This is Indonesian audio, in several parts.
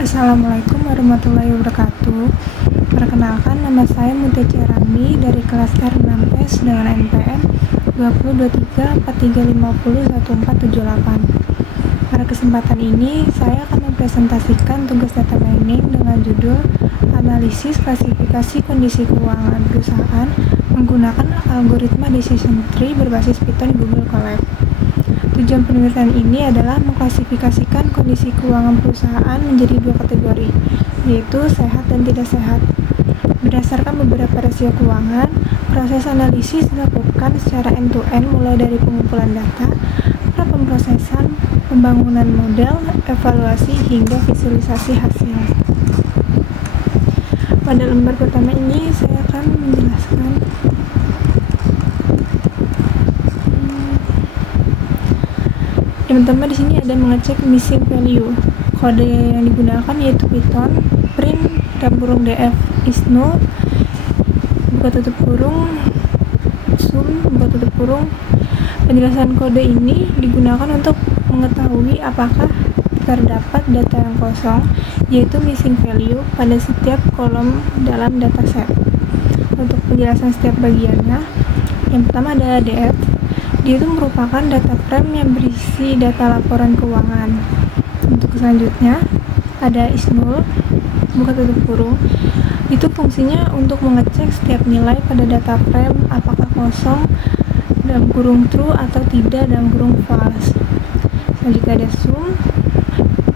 Assalamualaikum warahmatullahi wabarakatuh. Perkenalkan, nama saya Mutia Cerami dari kelas R6S dengan NPM 202343501478. Pada kesempatan ini, saya akan mempresentasikan tugas data mining dengan judul Analisis Klasifikasi Kondisi Keuangan Perusahaan menggunakan algoritma decision tree berbasis Python Google Colab. Tujuan penelitian ini adalah mengklasifikasikan kondisi keuangan perusahaan menjadi dua kategori, yaitu sehat dan tidak sehat. Berdasarkan beberapa rasio keuangan, proses analisis dilakukan secara end-to-end mulai dari pengumpulan data, pemrosesan, pembangunan model, evaluasi, hingga visualisasi hasil. Pada lembar pertama ini, saya akan menjelaskan yang pertama. Di sini ada mengecek missing value. Kode yang digunakan yaitu Python print (df is null buka tutup kurung sum buka tutup kurung). Penjelasan kode ini digunakan untuk mengetahui apakah terdapat data yang kosong, yaitu missing value, pada setiap kolom dalam dataset. Untuk penjelasan setiap bagiannya, yang pertama ada DF. Dia itu merupakan data frame yang berisi data laporan keuangan. Untuk selanjutnya ada is null buka tutup kurung. Itu fungsinya untuk mengecek setiap nilai pada data frame apakah kosong dalam kurung true atau tidak dalam kurung false. Selanjutnya ada sum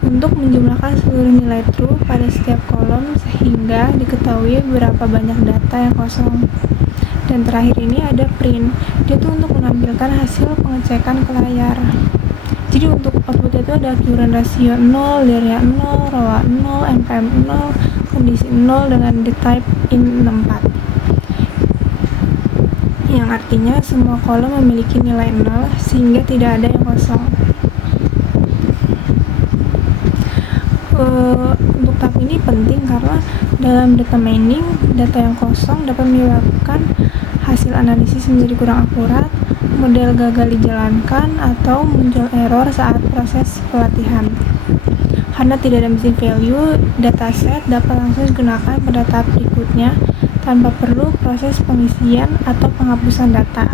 untuk menjumlahkan seluruh nilai true pada setiap kolom sehingga diketahui berapa banyak data yang kosong. Dan terakhir ini ada print. Dia tuh untuk menampilkan hasil pengecekan ke layar. Jadi untuk outputnya itu ada current ratio 0, area 0, raw 0, NPM 0, kondisi 0 dengan the type in 64. Yang artinya semua kolom memiliki nilai 0 sehingga tidak ada yang kosong. Untuk tahap ini penting karena dalam data mining, data yang kosong dapat menyebabkan hasil analisis menjadi kurang akurat, model gagal dijalankan, atau muncul error saat proses pelatihan. Karena tidak ada missing value, dataset dapat langsung digunakan pada tahap berikutnya tanpa perlu proses pengisian atau penghapusan data.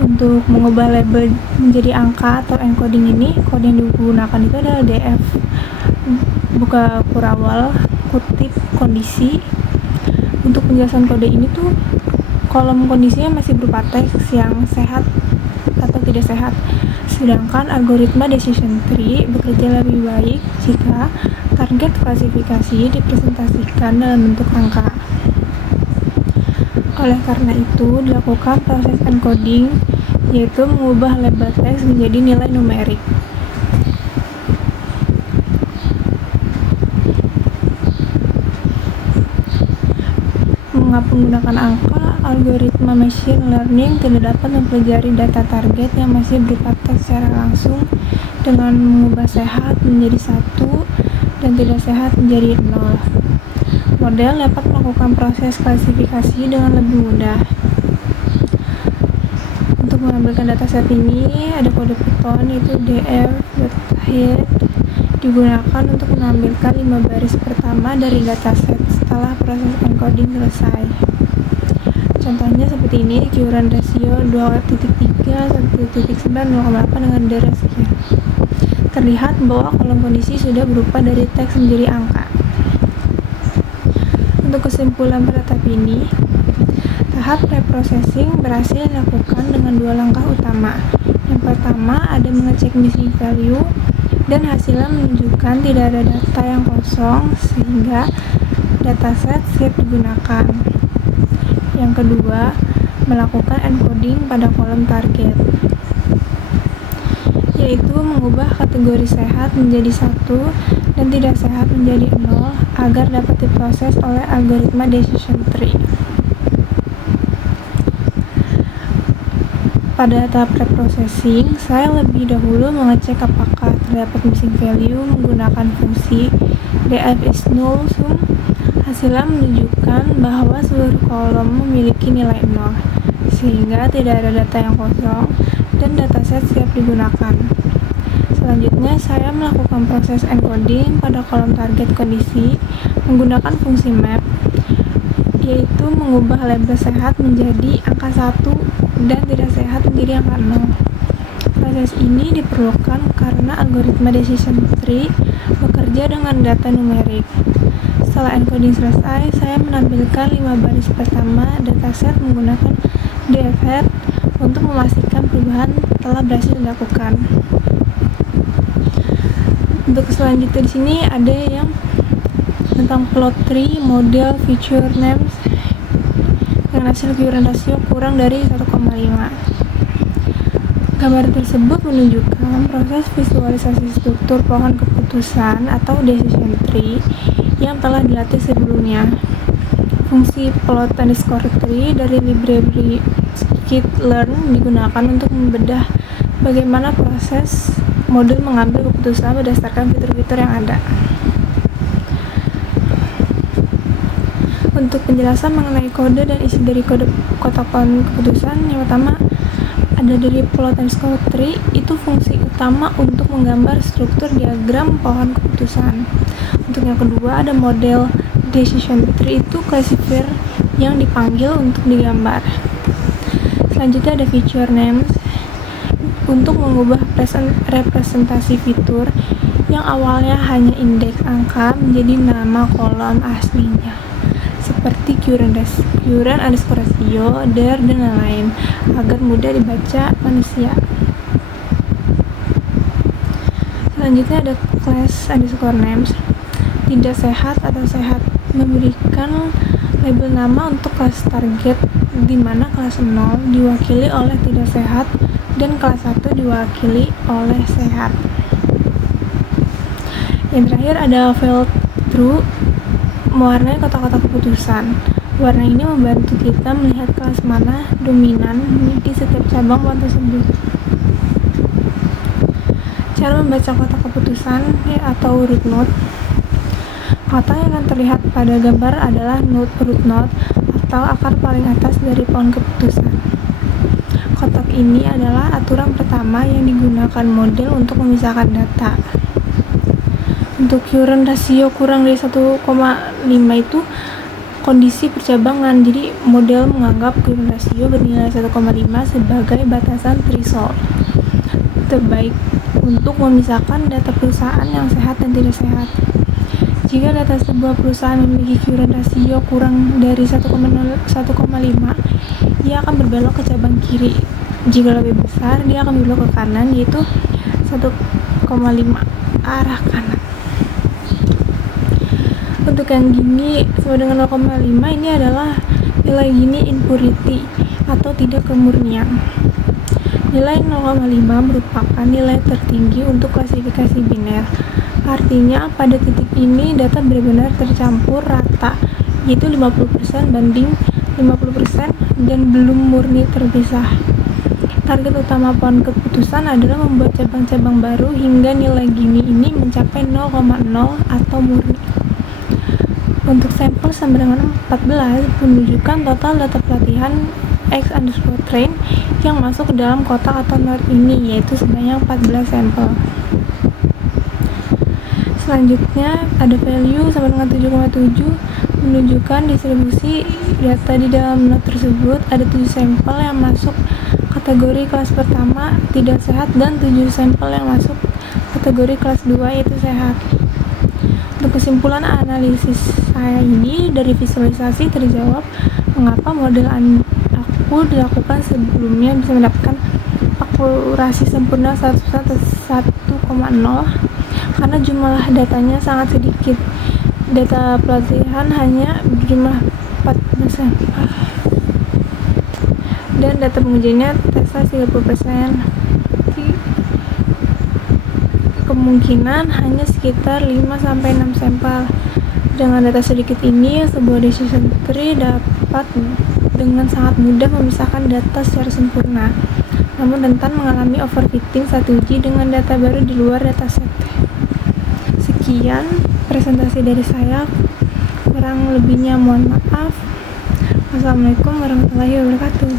Untuk mengubah label menjadi angka atau encoding ini, kode yang digunakan itu adalah DF buka kurawal kutip kondisi. Untuk penjelasan kode ini tuh kolom kondisinya masih berupa teks yang sehat atau tidak sehat, sedangkan algoritma decision tree bekerja lebih baik jika target klasifikasi dipresentasikan dalam bentuk angka. Oleh karena itu dilakukan proses encoding, yaitu mengubah label teks menjadi nilai numerik. Menggunakan angka, algoritma machine learning tidak dapat mempelajari data target yang masih berupa teks secara langsung dengan mengubah sehat menjadi 1 dan tidak sehat menjadi 0. Model dapat melakukan proses klasifikasi dengan lebih mudah. Untuk mengambilkan dataset ini ada kode Python yaitu df.head digunakan untuk menampilkan 5 baris pertama dari dataset setelah proses encoding selesai. Contohnya seperti ini, current ratio 2.3, 1.9, 0,8 dengan data sekian. Terlihat bahwa kolom kondisi sudah berubah dari teks menjadi angka. Untuk kesimpulan pada tahap ini, tahap preprocessing berhasil dilakukan dengan 2 langkah utama. Yang pertama ada mengecek missing value dan hasilnya menunjukkan tidak ada data yang kosong sehingga dataset siap digunakan. Yang kedua, melakukan encoding pada kolom target, yaitu mengubah kategori sehat menjadi 1 dan tidak sehat menjadi 0 agar dapat diproses oleh algoritma decision tree. Pada tahap preprocessing, saya lebih dahulu mengecek apakah terdapat missing value menggunakan fungsi df is null sum. Hasilnya menunjukkan bahwa seluruh kolom memiliki nilai 0, sehingga tidak ada data yang kosong dan dataset siap digunakan. Selanjutnya, saya melakukan proses encoding pada kolom target kondisi menggunakan fungsi map, yaitu mengubah label sehat menjadi angka 1 dan tidak sehat menjadi angka 0. Proses ini diperlukan karena algoritma decision tree bekerja dengan data numerik. Setelah encoding selesai, saya menampilkan 5 baris pertama dataset menggunakan dfhead untuk memastikan perubahan telah berhasil dilakukan. Untuk selanjutnya di sini ada yang tentang plot tree model feature names dengan hasil current ratio kurang dari 1,5. Gambar tersebut menunjukkan proses visualisasi struktur pohon keputusan atau decision tree yang telah dilatih sebelumnya. Fungsi plot_tree dari library scikit-learn digunakan untuk membedah bagaimana proses model mengambil keputusan berdasarkan fitur-fitur yang ada. Untuk penjelasan mengenai kode dan isi dari kode kotak pohon keputusan, yang pertama ada dari plot_tree, itu fungsi utama untuk menggambar struktur diagram pohon keputusan. Untuk yang kedua ada model decision tree, itu classifier yang dipanggil untuk digambar. Selanjutnya ada feature names untuk mengubah representasi fitur yang awalnya hanya indeks angka menjadi nama kolom aslinya, seperti current ratio, DER, dan lain-lain, agar mudah dibaca manusia. Selanjutnya ada class_names, tidak sehat atau sehat, memberikan label nama untuk kelas target, di mana kelas 0 diwakili oleh tidak sehat dan kelas 1 diwakili oleh sehat. Yang terakhir ada field true, mewarnai kotak-kotak keputusan. Warna ini membantu kita melihat kelas mana dominan di setiap cabang pohon tersebut. Cara membaca kotak keputusan atau root node. Kotak yang akan terlihat pada gambar adalah root node atau akar paling atas dari pohon keputusan. Kotak ini adalah aturan pertama yang digunakan model untuk memisahkan data. Untuk current ratio kurang dari 1,5 itu kondisi percabangan, jadi model menganggap current ratio bernilai 1,5 sebagai batasan threshold terbaik untuk memisahkan data perusahaan yang sehat dan tidak sehat. Jika data sebuah perusahaan memiliki current ratio kurang dari 1,5, ia akan berbelok ke cabang kiri. Jika lebih besar, dia akan berbelok ke kanan, yaitu 1,5 arah kanan. Untuk yang gini sama dengan 0,5, ini adalah nilai gini impurity atau tidak kemurnian. Nilai 0,5 merupakan nilai tertinggi untuk klasifikasi biner. Artinya pada titik ini data benar-benar tercampur rata, yaitu 50% banding 50% dan belum murni terpisah. Target utama pohon keputusan adalah membuat cabang-cabang baru hingga nilai gini ini mencapai 0,0 atau murni. Untuk sampel sama dengan 14 menunjukkan total data pelatihan X_train yang masuk ke dalam kotak atau node ini, yaitu sebanyak 14 sampel. Selanjutnya ada value sama dengan 7,7 menunjukkan distribusi data di dalam node tersebut. Ada 7 sampel yang masuk kategori kelas pertama tidak sehat dan 7 sampel yang masuk kategori kelas 2 yaitu sehat. Untuk kesimpulan analisis saya ini dari visualisasi terjawab mengapa model aku dilakukan sebelumnya bisa mendapatkan akurasi sempurna 100% atau 1,0 karena jumlah datanya sangat sedikit. Data pelatihan hanya berjumlah 14 sampel dan data pengujiannya Tesla 30%. Kemungkinan hanya sekitar 5-6 sampel. Dengan data sedikit ini, sebuah decision tree dapat dengan sangat mudah memisahkan data secara sempurna, namun rentan mengalami overfitting saat uji dengan data baru di luar dataset. Sekian presentasi dari saya, kurang lebihnya mohon maaf. Wassalamualaikum warahmatullahi wabarakatuh.